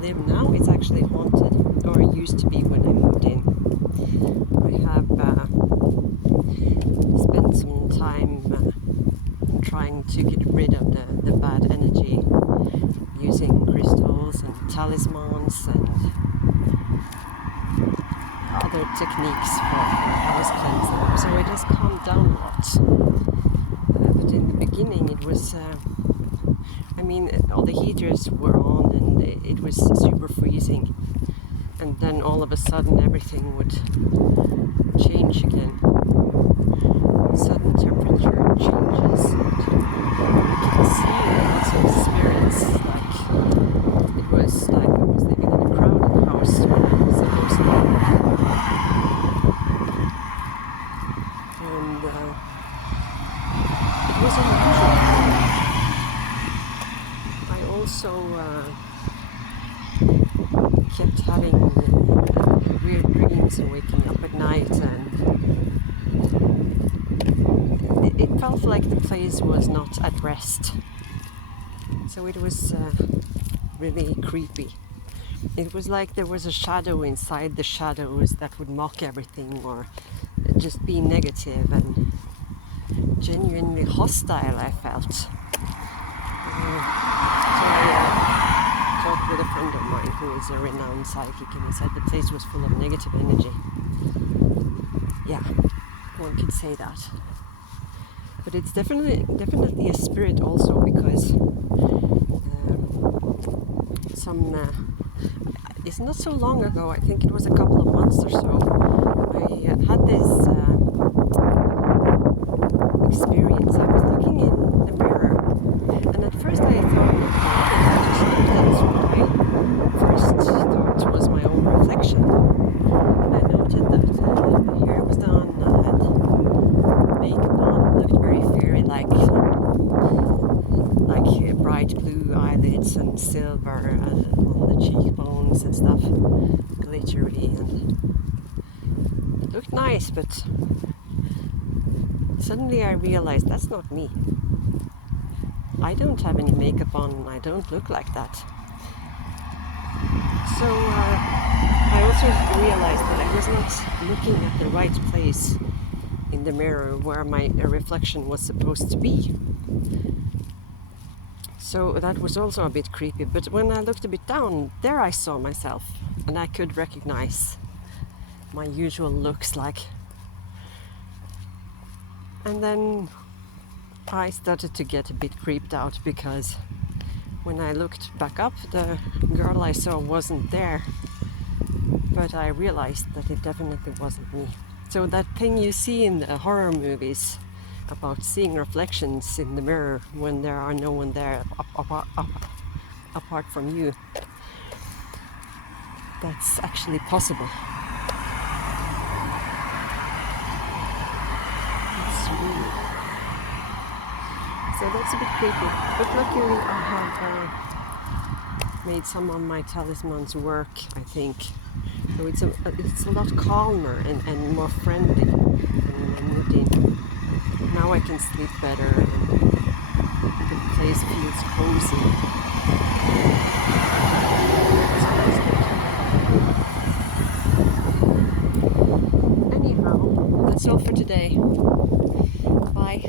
live now, it's actually haunted, or it used to be when I moved in. I have spent some time trying to get rid of the bad energy using crystals and talismans and other techniques for house cleansing. So it has calmed down a lot. But in the beginning it was, all the heaters were on and it was super freezing. And then all of a sudden everything would change again. Sudden temperature changes. And you can see lots of spirits. It was like I was living in a crowded house when I was supposed to be. And it was unusual. I also kept having weird dreams and waking up at night, and it felt like the place was not at rest. So it was really creepy. It was like there was a shadow inside the shadows that would mock everything or just be negative and genuinely hostile, I felt. So I talked with a friend of mine who is a renowned psychic, and he said the place was full of negative energy. Yeah, one could say that. But it's definitely a spirit also, because it's not so long ago, I think it was a couple of months or so, I had this experience. I was looking in the mirror, and at first I thought, my first thought was my own reflection. And I noted that the hair was done, I had makeup on, looked very fairy like bright blue eyelids and silver on the cheekbones and stuff, glittery, and it looked nice, but suddenly I realized that's not me. I don't have any makeup on and I don't look like that. So I also realized that I was not looking at the right place in the mirror where my reflection was supposed to be. So that was also a bit creepy. But when I looked a bit down, there I saw myself, and I could recognize my usual looks like. And then I started to get a bit creeped out, because when I looked back up, the girl I saw wasn't there. But I realized that it definitely wasn't me. So that thing you see in the horror movies about seeing reflections in the mirror when there are no one there apart from you, that's actually possible. It's real. So that's a bit creepy. But luckily I have made some of my talismans work, I think. So it's a lot calmer and more friendly than when I moved in. Now I can sleep better and the place feels cozy. Anyhow, that's all for today. Bye.